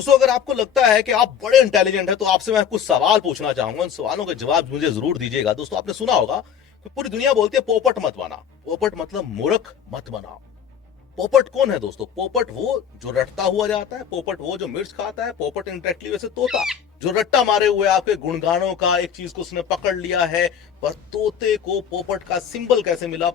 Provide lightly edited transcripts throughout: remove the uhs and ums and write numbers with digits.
दोस्तों अगर आपको लगता है कि आप बड़े इंटेलिजेंट हैं तो आपसे मैं कुछ सवाल पूछना चाहूंगा, उन सवालों के जवाब मुझे जरूर दीजिएगा। दोस्तों आपने सुना होगा कि पूरी दुनिया बोलती है पोपट मत बना। पोपट मतलब मूर्ख मत बनाओ। पोपट कौन है दोस्तों? पोपट वो जो रटता हुआ जाता है, पोपट वो जो मिर्च खाता है, पोपट इंटरेक्टली वैसे तोता जो रट्टा मारे हुए आपके गुणगानों का एक चीज को उसने पकड़ लिया है। पर तोते को पोपट का सिंबल कैसे मिला?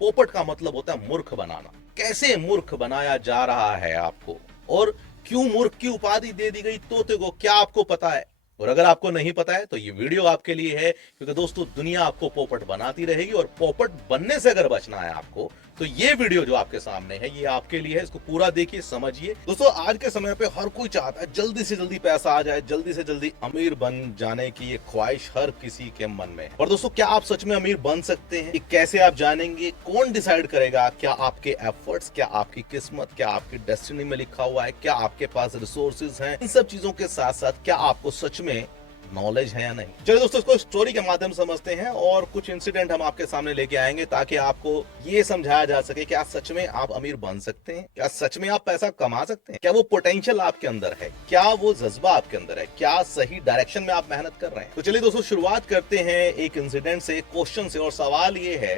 पोपट का मतलब होता है मूर्ख बनाना। कैसे मूर्ख बनाया जा रहा है आपको, और क्यों मूर्ख की उपाधि दे दी गई तोते को, क्या आपको पता है? और अगर आपको नहीं पता है तो ये वीडियो आपके लिए है, क्योंकि दोस्तों दुनिया आपको पोपट बनाती रहेगी और पोपट बनने से अगर बचना है आपको तो ये वीडियो जो आपके सामने है ये आपके लिए है। इसको पूरा देखिए, समझिए। दोस्तों आज के समय पे हर कोई चाहता है जल्दी से जल्दी पैसा आ जाए, जल्दी से जल्दी अमीर बन जाने की ये ख्वाहिश हर किसी के मन में है। और दोस्तों क्या आप सच में अमीर बन सकते हैं? कैसे आप जानेंगे? कौन डिसाइड करेगा? क्या आपके एफर्ट्स, क्या आपकी किस्मत, क्या आपकी डेस्टिनी में लिखा हुआ है, क्या आपके पास रिसोर्सेज हैं? इन सब चीजों के साथ साथ क्या आपको सच में नॉलेज है या नहीं? चलिए दोस्तों इसको स्टोरी के माध्यम से समझते हैं और कुछ इंसिडेंट हम आपके सामने लेके आएंगे ताकि आपको ये समझाया जा सके क्या सच में आप अमीर बन सकते हैं, क्या सच में आप पैसा कमा सकते हैं, क्या वो पोटेंशियल आपके अंदर है, क्या वो जज्बा आपके अंदर है, क्या सही डायरेक्शन में आप मेहनत कर रहे हैं। तो चलिए दोस्तों शुरुआत करते हैं एक इंसिडेंट से, एक क्वेश्चन से। और सवाल ये है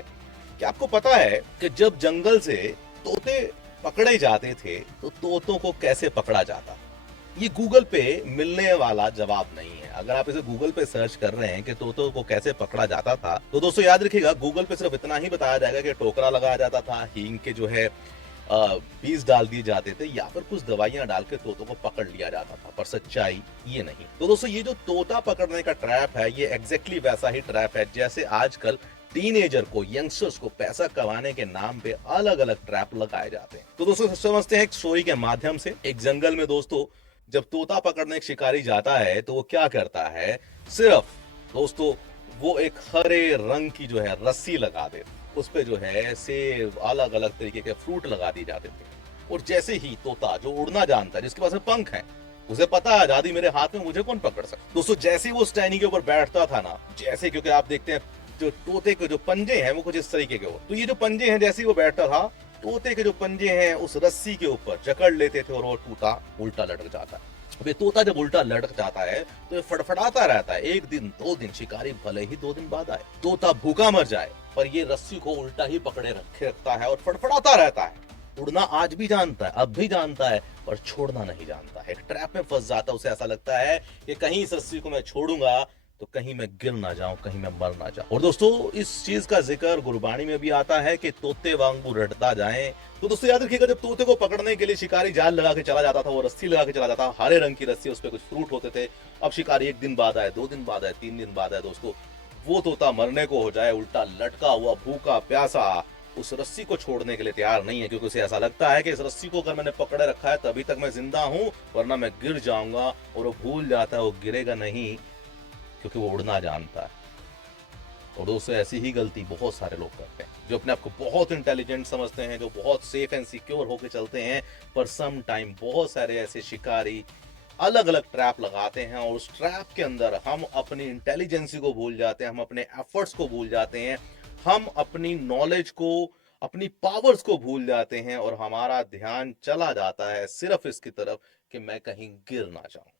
कि आपको पता है कि जब जंगल से तोते पकड़े जाते थे तो तोतों को कैसे पकड़ा जाता? ये गूगल पे मिलने वाला जवाब नहीं है। अगर आप इसे गूगल पे सर्च कर रहे हैं कि तोतों को कैसे पकड़ा जाता था तो दोस्तों याद रखिएगा गूगल पे सिर्फ इतना ही बताया जाएगा कि टोकरा लगाया जाता था, हींग के जो है बीज डाल दिए जाते थे या फिर कुछ दवाइयां डाल के तोतों को पकड़ लिया जाता था। पर सच्चाई ये नहीं। तो दोस्तों ये जो तोता पकड़ने का ट्रैप है ये एग्जैक्टली वैसा ही ट्रैप है जैसे आजकल टीनेजर को, यंगस्टर्स को पैसा कमाने के नाम पे अलग अलग ट्रैप लगाए जाते हैं। तो दोस्तों समझते हैं एक स्टोरी के माध्यम से। एक जंगल में दोस्तों जब तोता पकड़ने एक शिकारी जाता है तो वो क्या करता है, सिर्फ दोस्तों वो एक हरे रंग की जो है रस्सी लगा देता, उस पे जो है सेब, अलग अलग तरीके के फ्रूट लगा दिए जाते थे। और जैसे ही तोता जो उड़ना जानता है, जिसके पास में पंख है, उसे पता है आजादी मेरे हाथ में, मुझे कौन पकड़ सकता। दोस्तों जैसे ही वो उस टहनी के ऊपर बैठता था ना, जैसे, क्योंकि आप देखते हैं जो तोते के जो पंजे हैं वो कुछ इस तरीके के हो, तो ये जो पंजे हैं जैसे ही वो बैठता था तोते के जो पंजे हैं उस रस्सी के ऊपर जकड़ लेते थे और वो तोता उल्टा लटक जाता है। अब तोता जब उल्टा लटक जाता है तो ये फड़फड़ाता रहता है। एक दिन, दो दिन, शिकारी भले ही 2 दिन बाद आए, तोता भूखा मर जाए, पर ये रस्सी को उल्टा ही पकड़े रखे रखता है और फड़फड़ाता रहता है। उड़ना आज भी जानता है, अब भी जानता है, पर छोड़ना नहीं जानता है। एक ट्रैप में फंस जाता है। उसे ऐसा लगता है कि कहीं इस रस्सी को मैं छोड़ूंगा तो कहीं मैं गिर ना जाऊं, कहीं मैं मर ना जाऊं। और दोस्तों इस चीज का जिक्र गुरबानी में भी आता है कि तोते वांगू रटता जाए। तो दोस्तों याद रखिएगा जब तोते को पकड़ने के लिए शिकारी जाल लगा के चला जाता था, वो रस्सी लगा के चला जाता था, हरे रंग की रस्सी, उस पर कुछ फ्रूट होते थे। अब शिकारी 1 दिन बाद आए, 2 दिन बाद आए, 3 दिन बाद आए, दोस्तों वो तोता मरने को हो जाए, उल्टा लटका हुआ, भूखा प्यासा, उस रस्सी को छोड़ने के लिए तैयार नहीं है, क्योंकि उसे ऐसा लगता है कि इस रस्सी को अगर मैंने पकड़े रखा है तभी तक मैं जिंदा हूं, वरना मैं गिर जाऊंगा। और वो भूल जाता है वो गिरेगा नहीं, क्योंकि वो उड़ना जानता है। और दोस्तों ऐसी ही गलती बहुत सारे लोग करते हैं जो अपने आप को बहुत इंटेलिजेंट समझते हैं, जो बहुत सेफ एंड सिक्योर होकर चलते हैं, पर सम टाइम बहुत सारे ऐसे शिकारी अलग अलग ट्रैप लगाते हैं और उस ट्रैप के अंदर हम अपनी इंटेलिजेंसी को भूल जाते हैं, हम अपने एफर्ट्स को भूल जाते हैं, हम अपनी नॉलेज को, अपनी पावर्स को भूल जाते हैं और हमारा ध्यान चला जाता है सिर्फ इसकी तरफ कि मैं कहीं गिर ना जाऊं।